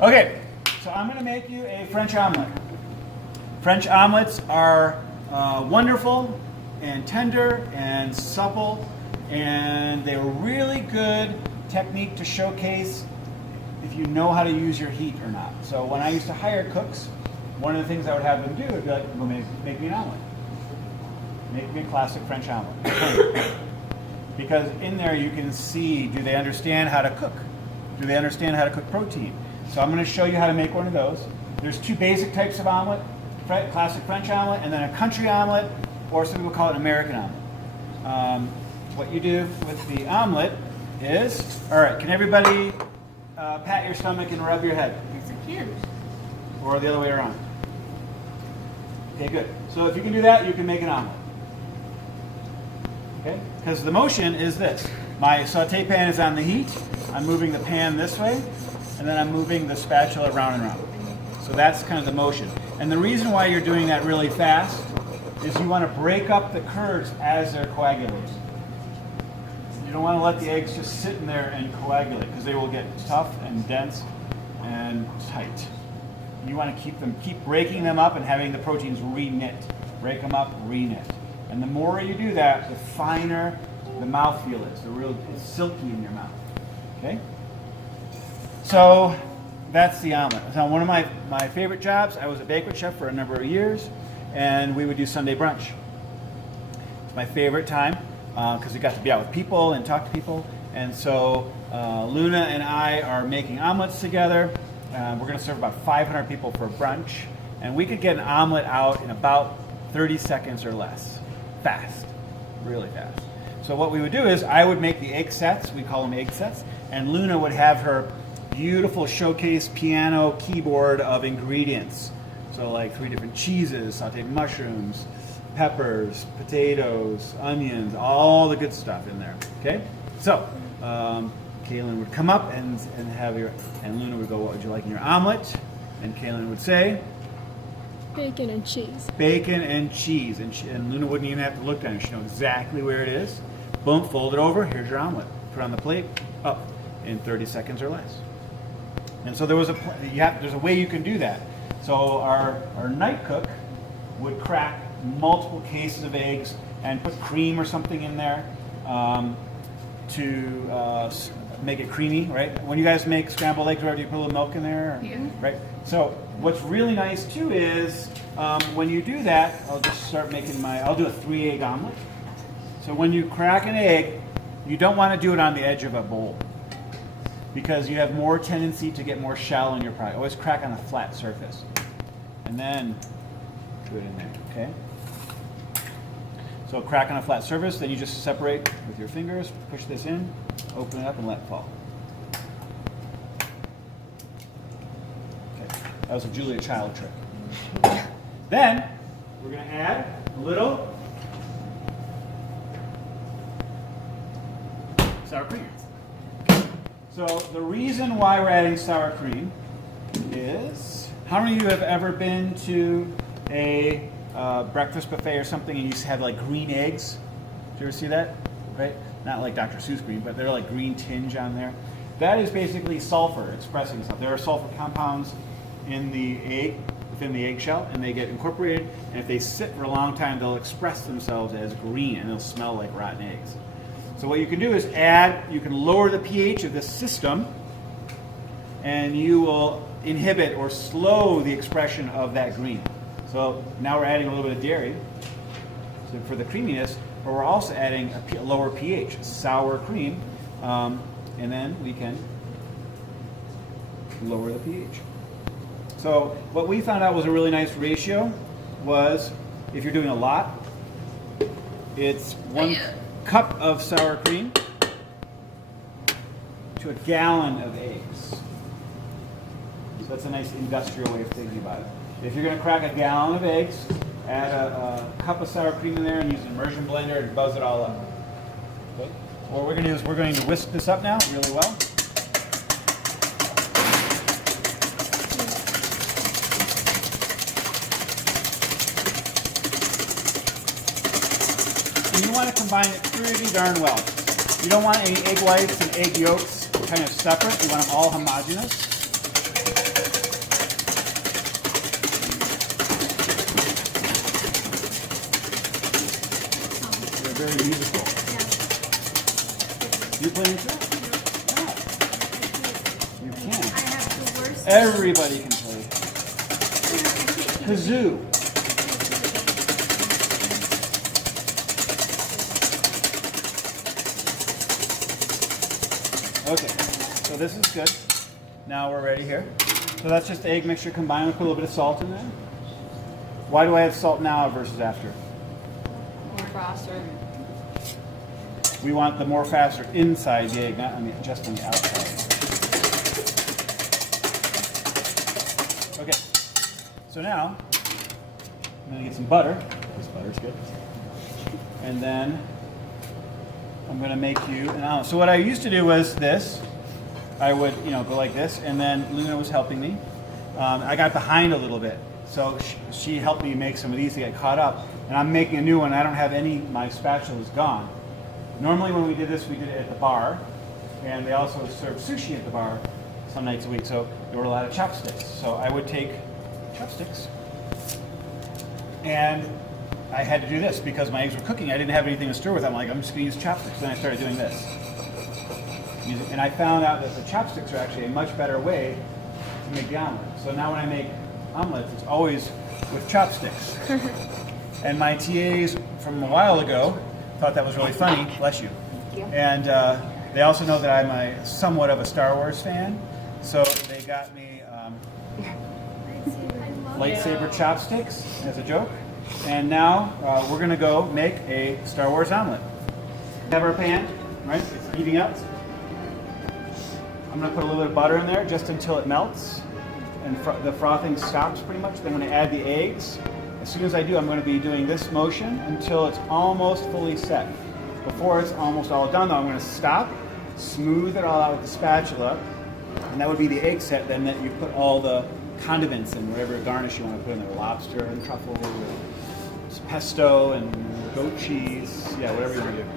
Okay, so I'm going to make you a French omelet. French omelets are wonderful and tender and supple, and they're a really good technique to showcase if you know how to use your heat or not. So when I used to hire cooks, one of the things I would have them do would be like, well, make me an omelet. Make me a classic French omelet. Because in there you can see, do they understand how to cook? Do they understand how to cook protein? So I'm going to show you how to make one of those. There's two basic types of omelet, classic French omelet, and then a country omelet, or some people call it an American omelet. What you do with the omelet is, all right, can everybody pat your stomach and rub your head? Yes, I can. Or the other way around. Okay, good. So if you can do that, you can make an omelet. Okay? Because the motion is this. My saute pan is on the heat. I'm moving the pan this way, and then I'm moving the spatula round and round. So that's kind of the motion. And the reason why you're doing that really fast is you want to break up the curds as they're coagulating. You don't want to let the eggs just sit in there and coagulate, because they will get tough and dense and tight. You want to keep breaking them up and having the proteins re-knit. Break them up, re-knit. And the more you do that, the finer the mouthfeel is. It's silky in your mouth. Okay? So that's the omelet. Now, one of my favorite jobs, I was a banquet chef for a number of years, and we would do Sunday brunch. It's my favorite time because we got to be out with people and talk to people. And so Luna and I are making omelets together. We're going to serve about 500 people for brunch, and we could get an omelet out in about 30 seconds or less. Fast, really fast. So what we would do is I would make the egg sets, we call them egg sets, and Luna would have her beautiful showcase piano keyboard of ingredients. So like 3 different cheeses, sauteed mushrooms, peppers, potatoes, onions, all the good stuff in there. Okay? So Kaylin would come up and Luna would go, what would you like in your omelet? And Kaylin would say, bacon and cheese. Bacon and cheese. And Luna wouldn't even have to look down. She knows exactly where it is. Boom, fold it over. Here's your omelet. Put it on the plate, up in 30 seconds or less. And so there's a way you can do that. So our night cook would crack multiple cases of eggs and put cream or something in there to make it creamy, right? When you guys make scrambled eggs, do you put a little milk in there? Yeah. Right? So what's really nice too is when you do that, I'll just start making I'll do a 3-egg omelet. So when you crack an egg, you don't want to do it on the edge of a bowl because you have more tendency to get more shell in your product. Always crack on a flat surface. And then put it in there, okay? So crack on a flat surface, then you just separate with your fingers, push this in, open it up, and let it fall. Okay, that was a Julia Child trick. Then we're going to add a little sour cream. So the reason why we're adding sour cream is, how many of you have ever been to a breakfast buffet or something and you have like green eggs? Did you ever see that? Right? Not like Dr. Seuss green, but they're like green tinge on there. That is basically sulfur expressing itself. There are sulfur compounds in the egg, within the eggshell, and they get incorporated, and if they sit for a long time, they'll express themselves as green, and they'll smell like rotten eggs. So what you can do is you can lower the pH of this system, and you will inhibit or slow the expression of that green. So now we're adding a little bit of dairy for the creaminess, but we're also adding a lower pH, sour cream, and then we can lower the pH. So what we found out was a really nice ratio was, if you're doing a lot, it's 1 cup of sour cream to a gallon of eggs. So that's a nice industrial way of thinking about it. If you're going to crack a gallon of eggs, add a cup of sour cream in there and use an immersion blender and buzz it all up. Okay? What we're going to do is we're going to whisk this up now really well. And you want to combine it pretty darn well. You don't want any egg whites and egg yolks kind of separate. You want them all homogeneous. very musical. You playing too? You can. I have the worst. Everybody can play. Kazoo. Okay, so this is good. Now we're ready here. So that's just egg mixture combined with a little bit of salt in there. Why do I have salt now versus after? More faster. We want the more faster inside the egg, not on the, just on the outside. Okay, so now I'm going to get some butter. This butter's good. And then I'm going to make you an omelet. So what I used to do was this. I would, go like this, and then Luna was helping me. I got behind a little bit, so she helped me make some of these to get caught up. And I'm making a new one. I don't have any. My spatula is gone. Normally, when we did this, we did it at the bar, and they also served sushi at the bar some nights a week. So there were a lot of chopsticks. So I would take chopsticks, and I had to do this because my eggs were cooking. I didn't have anything to stir with. I'm like, I'm just going to use chopsticks. Then I started doing this. And I found out that the chopsticks are actually a much better way to make the omelet. So now when I make omelets, it's always with chopsticks. And my TAs from a while ago thought that was really funny. Bless you. And they also know that I'm somewhat of a Star Wars fan. So they got me lightsaber chopsticks as a joke. And now we're going to go make a Star Wars omelet. Have our pan, right? It's heating up. I'm going to put a little bit of butter in there just until it melts and the frothing stops pretty much. Then I'm going to add the eggs. As soon as I do, I'm going to be doing this motion until it's almost fully set. Before it's almost all done, though, I'm going to stop, smooth it all out with the spatula, and that would be the egg set. Then that you put all the condiments and whatever garnish you want to put in there, lobster and truffle, pesto and goat cheese, yeah, whatever you want to do.